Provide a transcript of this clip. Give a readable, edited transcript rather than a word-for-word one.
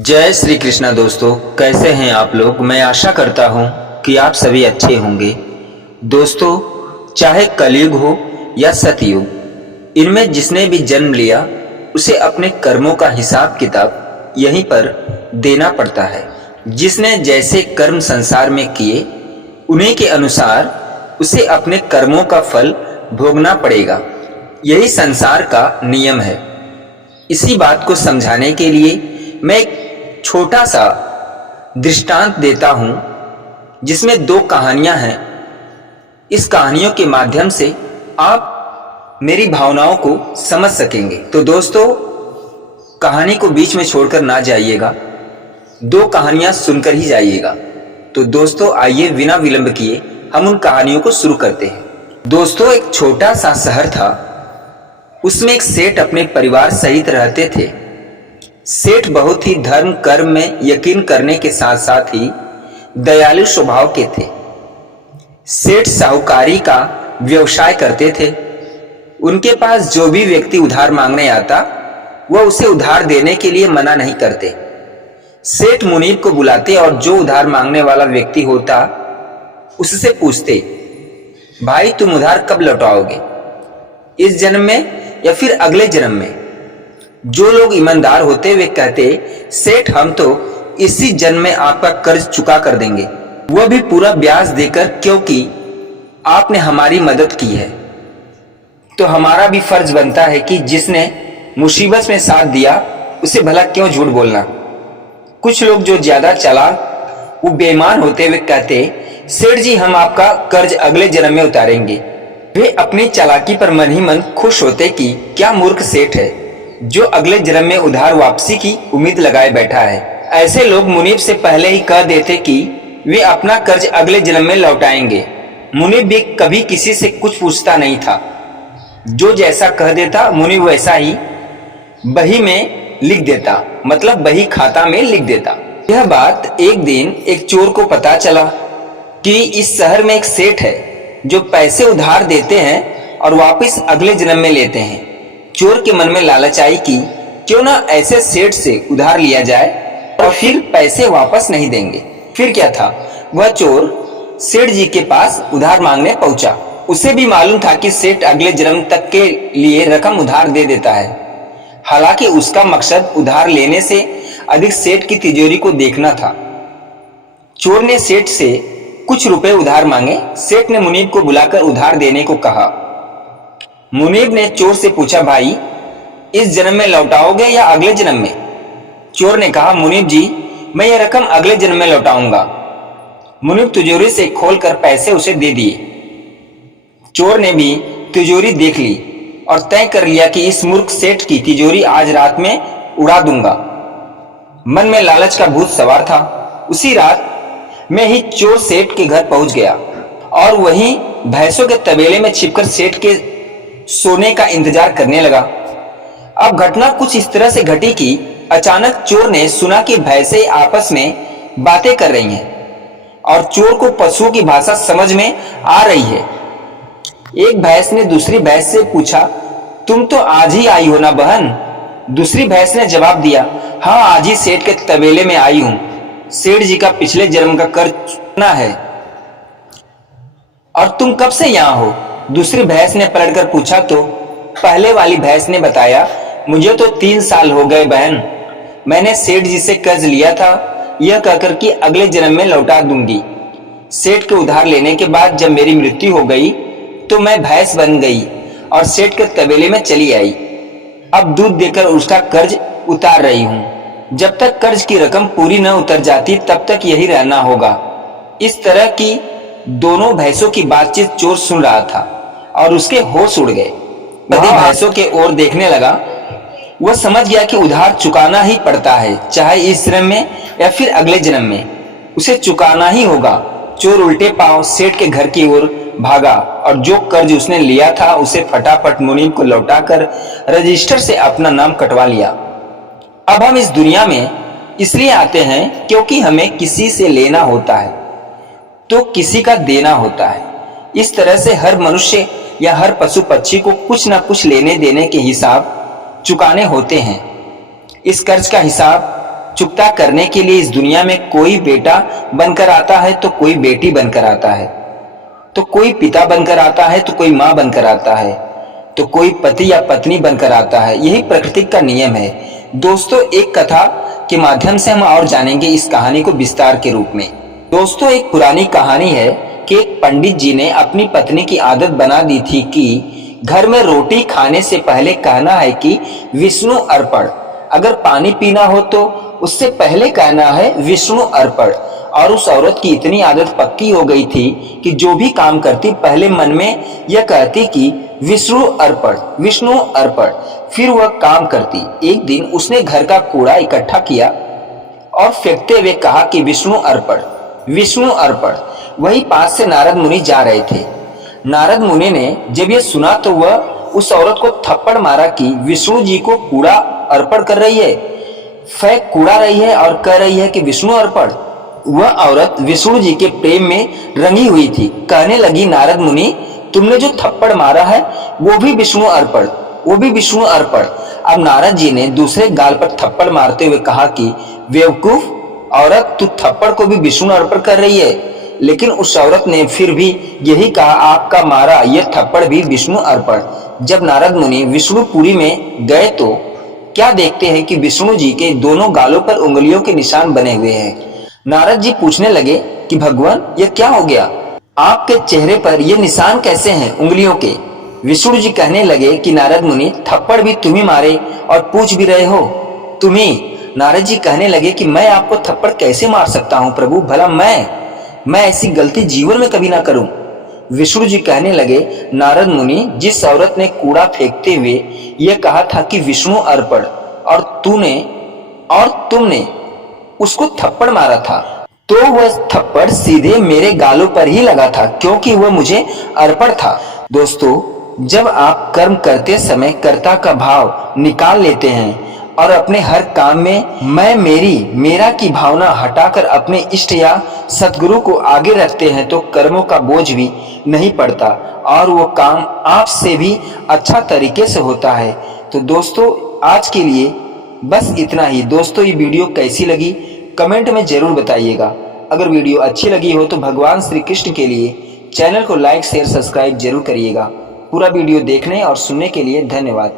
जय श्री कृष्णा दोस्तों, कैसे हैं आप लोग। मैं आशा करता हूं कि आप सभी अच्छे होंगे। दोस्तों, चाहे कलयुग हो या सतयुग, इनमें जिसने भी जन्म लिया उसे अपने कर्मों का हिसाब किताब यहीं पर देना पड़ता है। जिसने जैसे कर्म संसार में किए उन्हीं के अनुसार उसे अपने कर्मों का फल भोगना पड़ेगा। यही संसार का नियम है। इसी बात को समझाने के लिए मैं एक छोटा सा दृष्टांत देता हूं, जिसमें दो कहानियां हैं। इस कहानियों के माध्यम से आप मेरी भावनाओं को समझ सकेंगे। तो दोस्तों, कहानी को बीच में छोड़कर ना जाइएगा, दो कहानियां सुनकर ही जाइएगा। तो दोस्तों, आइए बिना विलंब किए हम उन कहानियों को शुरू करते हैं। दोस्तों, एक छोटा सा शहर था। उसमें एक सेठ अपने परिवार सहित रहते थे। सेठ बहुत ही धर्म कर्म में यकीन करने के साथ साथ ही दयालु स्वभाव के थे। सेठ साहूकारी का व्यवसाय करते थे। उनके पास जो भी व्यक्ति उधार मांगने आता वह उसे उधार देने के लिए मना नहीं करते। सेठ मुनीब को बुलाते और जो उधार मांगने वाला व्यक्ति होता उससे पूछते, भाई तुम उधार कब लौटाओगे, इस जन्म में या फिर अगले जन्म में। जो लोग ईमानदार होते वे कहते, सेठ हम तो इसी जन्म में आपका कर्ज चुका कर देंगे, वह भी पूरा ब्याज देकर, क्योंकि आपने हमारी मदद की है तो हमारा भी फर्ज बनता है कि जिसने मुसीबत में साथ दिया उसे भला क्यों झूठ बोलना। कुछ लोग जो ज्यादा चालाक वो बेईमान होते वे कहते, सेठ जी हम आपका कर्ज अगले जन्म में उतारेंगे। वे अपनी चालाकी पर मन ही मन खुश होते कि क्या मूर्ख सेठ है जो अगले जन्म में उधार वापसी की उम्मीद लगाए बैठा है। ऐसे लोग मुनीब से पहले ही कह देते कि वे अपना कर्ज अगले जन्म में लौटाएंगे। मुनीब भी कभी किसी से कुछ पूछता नहीं था। जो जैसा कह देता मुनीब वैसा ही बही में लिख देता, मतलब बही खाता में लिख देता। यह बात एक दिन एक चोर को पता चला कि इस शहर में एक सेठ है जो पैसे उधार देते हैं और वापस अगले जन्म में लेते हैं। चोर के मन में लालच आई कि क्यों ना ऐसे सेठ से उधार लिया जाए और फिर पैसे वापस नहीं देंगे। फिर क्या था, वह चोर सेठ जी के पास उधार मांगने पहुंचा। उसे भी मालूम था कि सेठ अगले जन्म तक के लिए रकम उधार दे देता है। हालांकि उसका मकसद उधार लेने से अधिक सेठ की तिजोरी को देखना था। चोर ने सेठ से कुछ रुपए उधार मांगे। सेठ ने मुनीब को बुलाकर उधार देने को कहा। मुनीब ने चोर से पूछा, भाई इस जन्म में लौटाओगे या अगले जन्म में। चोर ने कहा, मुनीब जी मैं यह रकम अगले जन्म में लौटाऊंगा। मुनीब तिजोरी से खोलकर पैसे उसे दे दिए। चोर ने भी तिजोरी देख ली और तय कर लिया कि इस मूर्ख सेठ की तिजोरी आज रात में उड़ा दूंगा। मन में लालच का भूत सवार था। उसी रात में ही चोर सेठ के घर पहुंच गया और वहीं भैंसों के तबेले में छिपकर सेठ के सोने का इंतजार करने लगा। अब घटना कुछ इस तरह से घटी कि अचानक चोर ने सुना कि भैंसें आपस में बातें कर रही हैं और चोर को पशुओं की भाषा समझ में आ रही है। एक भैंस ने दूसरी भैंस से पूछा, तुम तो आज ही आई हो ना बहन। दूसरी भैंस ने जवाब दिया, हाँ आज ही सेठ के तबेले में आई हूं। सेठ जी का पिछले जन्म का कर्ज चुकाना है। और तुम कब से यहाँ हो? दूसरी भैंस ने पलटकर पूछा तो पहले वाली भैंस ने बताया, मुझे तो 3 साल हो गए बहन। मैंने सेठ जी से कर्ज लिया था यह कहकर कि अगले जन्म में लौटा दूंगी। सेठ के उधार लेने के बाद जब मेरी मृत्यु हो गई तो मैं भैंस बन गई और सेठ के तबेले में चली आई। अब दूध देकर उसका कर्ज उतार रही हूँ। जब तक कर्ज की रकम पूरी न उतर जाती तब तक यही रहना होगा। इस तरह की दोनों भैंसों की बातचीत चोर सुन रहा था और उसके होश उड़ गए। यदि भैंसों के ओर देखने लगा, वह समझ गया कि उधार चुकाना ही पड़ता है, चाहे इस जन्म में या फिर अगले जन्म में उसे चुकाना ही होगा। चोर उल्टे पांव सेठ के घर की ओर भागा और जो कर्ज उसने लिया था उसे फटाफट मुनीब को लौटाकर रजिस्टर से अपना नाम कटवा लिया। अब हम इस दुनिया में इसलिए आते हैं क्योंकि हमें किसी से लेना होता है तो किसी का देना होता है। इस तरह से हर मनुष्य या हर पशु पक्षी को कुछ ना कुछ लेने देने के हिसाब चुकाने होते हैं। इस कर्ज का हिसाब चुकता करने के लिए इस दुनिया में कोई बेटा बनकर आता है तो कोई बेटी बनकर आता है, तो कोई पिता बनकर आता है तो कोई माँ बनकर आता है, तो कोई पति या पत्नी बनकर आता है। यही प्रकृति का नियम है। दोस्तों, एक कथा के माध्यम से हम और जानेंगे इस कहानी को विस्तार के रूप में। दोस्तों, एक पुरानी कहानी है कि एक पंडित जी ने अपनी पत्नी की आदत बना दी थी कि घर में रोटी खाने से पहले कहना है कि विष्णु अर्पण। अगर पानी पीना हो तो उससे पहले कहना है विष्णु अर्पण। और उस औरत की इतनी आदत पक्की हो गई थी कि जो भी काम करती पहले मन में यह कहती कि विष्णु अर्पण, विष्णु अर्पण, फिर वह काम करती। एक दिन उसने घर का कूड़ा इकट्ठा किया और फेंकते हुए कहा कि विष्णु अर्पण, विष्णु अर्पण। वही पास से नारद मुनि जा रहे थे। नारद मुनि ने जब यह सुना तो वह उस औरत को थप्पड़ मारा कि विष्णु जी को कूड़ा अर्पण कर रही है, फेंक कूड़ा रही है और कह रही है कि विष्णु अर्पण। वह औरत विष्णु जी के प्रेम में रंगी हुई थी। कहने लगी, नारद मुनि, तुमने जो थप्पड़ मारा है वो भी विष्णु अर्पण, वो भी विष्णु अर्पण। अब नारद जी ने दूसरे गाल पर थप्पड़ मारते हुए कहा कि बेवकूफ औरत, तू थप्पड़ को भी विष्णु अर्पण कर रही है। लेकिन उस औरत ने फिर भी यही कहा, आपका मारा यह थप्पड़ भी विष्णु अर्पण। जब नारद मुनि विष्णुपुरी में गए तो क्या देखते हैं कि विष्णु जी के दोनों गालों पर उंगलियों के निशान बने हुए हैं। नारद जी पूछने लगे कि भगवान, यह क्या हो गया? आपके चेहरे पर ये निशान कैसे हैं उंगलियों के? विष्णु जी कहने लगे कि नारद मुनि, थप्पड़ भी तुम ही मारे और पूछ भी रहे हो तुम ही। नारद जी कहने लगे कि मैं आपको थप्पड़ कैसे मार सकता हूँ प्रभु, भला मैं ऐसी गलती जीवन में कभी ना करूं। विष्णु जी कहने लगे, नारद मुनि, जिस औरत ने कूड़ा फेंकते हुए यह कहा था कि विष्णु अर्पण और तुमने उसको थप्पड़ मारा था, तो वह थप्पड़ सीधे मेरे गालों पर ही लगा था, क्योंकि वह मुझे अर्पण था। दोस्तों, जब आप कर्म करते समय कर्ता का भाव निकाल लेते हैं और अपने हर काम में मैं, मेरी, मेरा की भावना हटाकर अपने इष्ट या सतगुरु को आगे रखते हैं तो कर्मों का बोझ भी नहीं पड़ता और वो काम आपसे भी अच्छा तरीके से होता है। तो दोस्तों, आज के लिए बस इतना ही। दोस्तों, ये वीडियो कैसी लगी कमेंट में जरूर बताइएगा। अगर वीडियो अच्छी लगी हो तो भगवान श्री कृष्ण के लिए चैनल को लाइक, शेयर, सब्सक्राइब जरूर करिएगा। पूरा वीडियो देखने और सुनने के लिए धन्यवाद।